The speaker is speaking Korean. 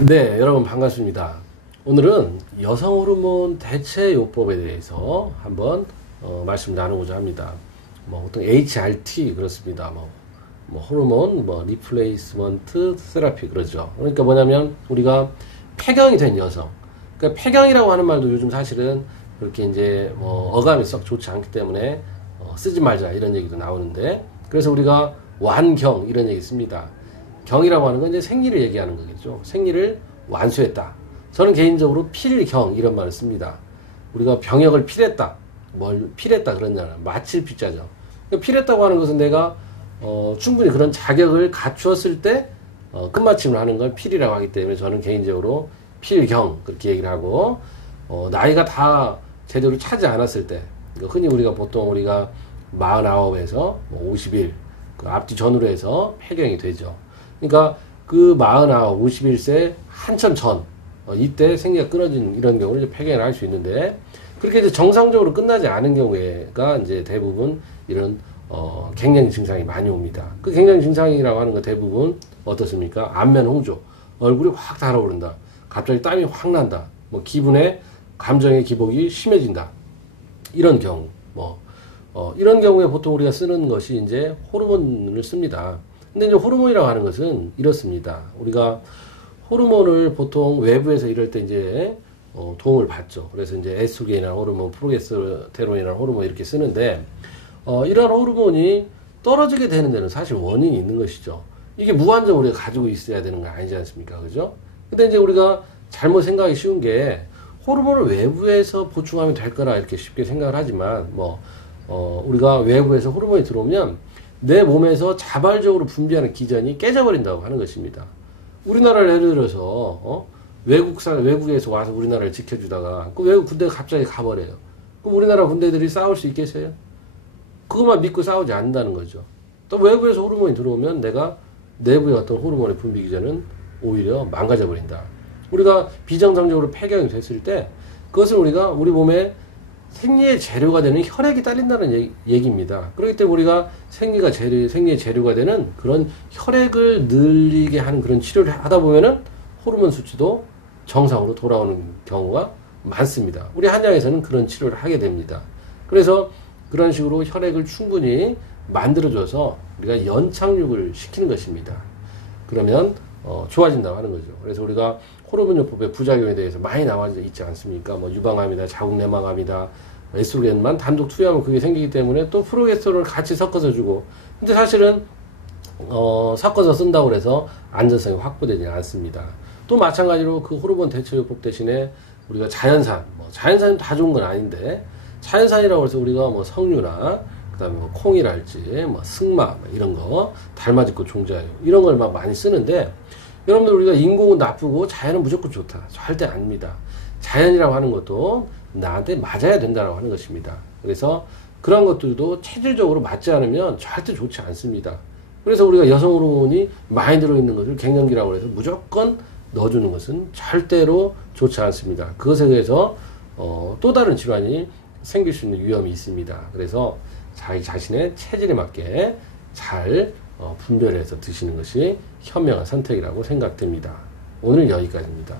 네, 여러분 반갑습니다. 오늘은 여성 호르몬 대체 요법에 대해서 한번 말씀 나누고자 합니다. 보통 HRT 그렇습니다. 호르몬 리플레이스먼트 테라피 그러죠. 그러니까 뭐냐면 우리가 폐경이 된 여성. 그러니까 폐경이라고 하는 말도 요즘 사실은 그렇게 이제 어감이 썩 좋지 않기 때문에 쓰지 말자 이런 얘기도 나오는데, 그래서 우리가 완경 이런 얘기 씁니다. 경이라고 하는 건 이제 생리를 얘기하는 거겠죠. 생리를 완수했다. 저는 개인적으로 필경 이런 말을 씁니다. 우리가 병역을 필했다. 뭘 필했다 그러냐면 마칠 필자죠. 그러니까 필했다고 하는 것은 내가 충분히 그런 자격을 갖추었을 때 끝마침을 하는 걸 필이라고 하기 때문에 저는 개인적으로 필경 그렇게 얘기를 하고, 나이가 다 제대로 차지 않았을 때, 흔히 보통 우리가 49에서 50일 그 앞뒤 전후로 해서 폐경이 되죠. 그러니까 그 49, 51세 한참 전 이때 생리가 끊어진 이런 경우를 이제 폐경을 할 수 있는데, 그렇게 이제 정상적으로 끝나지 않은 경우가 이제 대부분 이런 갱년 증상이 많이 옵니다. 그 갱년 증상이라고 하는 거 대부분 어떻습니까? 안면 홍조, 얼굴이 확 달아오른다, 갑자기 땀이 확 난다, 기분에 감정의 기복이 심해진다, 이런 경우 이런 경우에 보통 우리가 쓰는 것이 이제 호르몬을 씁니다. 근데 이제 호르몬이라고 하는 것은 이렇습니다. 우리가 호르몬을 보통 외부에서 이럴 때 이제 도움을 받죠. 그래서 이제 에스트로겐이나 호르몬, 프로게스테론이나 호르몬 이렇게 쓰는데, 이런 호르몬이 떨어지게 되는 데는 사실 원인이 있는 것이죠. 이게 무한정 우리가 가지고 있어야 되는 거 아니지 않습니까? 그죠? 근데 이제 우리가 잘못 생각하기 쉬운 게, 호르몬을 외부에서 보충하면 될 거라 이렇게 쉽게 생각을 하지만, 우리가 외부에서 호르몬이 들어오면 내 몸에서 자발적으로 분비하는 기전이 깨져버린다고 하는 것입니다. 우리나라를 예를 들어서 외국에서 와서 우리나라를 지켜주다가 그 외국 군대가 갑자기 가버려요. 그럼 우리나라 군대들이 싸울 수 있겠어요? 그것만 믿고 싸우지 않는다는 거죠. 또 외부에서 호르몬이 들어오면 내가 내부의 어떤 호르몬의 분비 기전은 오히려 망가져 버린다. 우리가 비정상적으로 폐경이 됐을 때 그것은 우리가 우리 몸에 생리의 재료가 되는 혈액이 딸린다는 얘기입니다. 그렇기 때문에 우리가 생리의 재료가 되는 그런 혈액을 늘리게 하는 그런 치료를 하다 보면은 호르몬 수치도 정상으로 돌아오는 경우가 많습니다. 우리 한약에서는 그런 치료를 하게 됩니다. 그래서 그런 식으로 혈액을 충분히 만들어줘서 우리가 연착륙을 시키는 것입니다. 그러면 좋아진다고 하는 거죠. 그래서 우리가 호르몬 요법의 부작용에 대해서 많이 나와 있지 않습니까? 유방암이다, 자궁내막암이다, 에스트로겐만 단독 투여하면 그게 생기기 때문에 또 프로게스테론을 같이 섞어서 주고, 근데 사실은 섞어서 쓴다고 해서 안전성이 확보되지 않습니다. 또 마찬가지로 그 호르몬 대체 요법 대신에 우리가 자연산이 다 좋은 건 아닌데, 자연산이라고 해서 우리가 석류나 그다음에 콩이랄지 승마 이런 거, 달맞이꽃 종자유 이런 걸 막 많이 쓰는데, 여러분들 우리가 인공은 나쁘고 자연은 무조건 좋다, 절대 아닙니다. 자연이라고 하는 것도 나한테 맞아야 된다고 하는 것입니다. 그래서 그런 것들도 체질적으로 맞지 않으면 절대 좋지 않습니다. 그래서 우리가 여성 호르몬이 많이 들어있는 것을 갱년기라고 해서 무조건 넣어주는 것은 절대로 좋지 않습니다. 그것에 의해서 또 다른 질환이 생길 수 있는 위험이 있습니다. 그래서 자기 자신의 체질에 맞게 잘 분별해서 드시는 것이 현명한 선택이라고 생각됩니다. 오늘 여기까지입니다.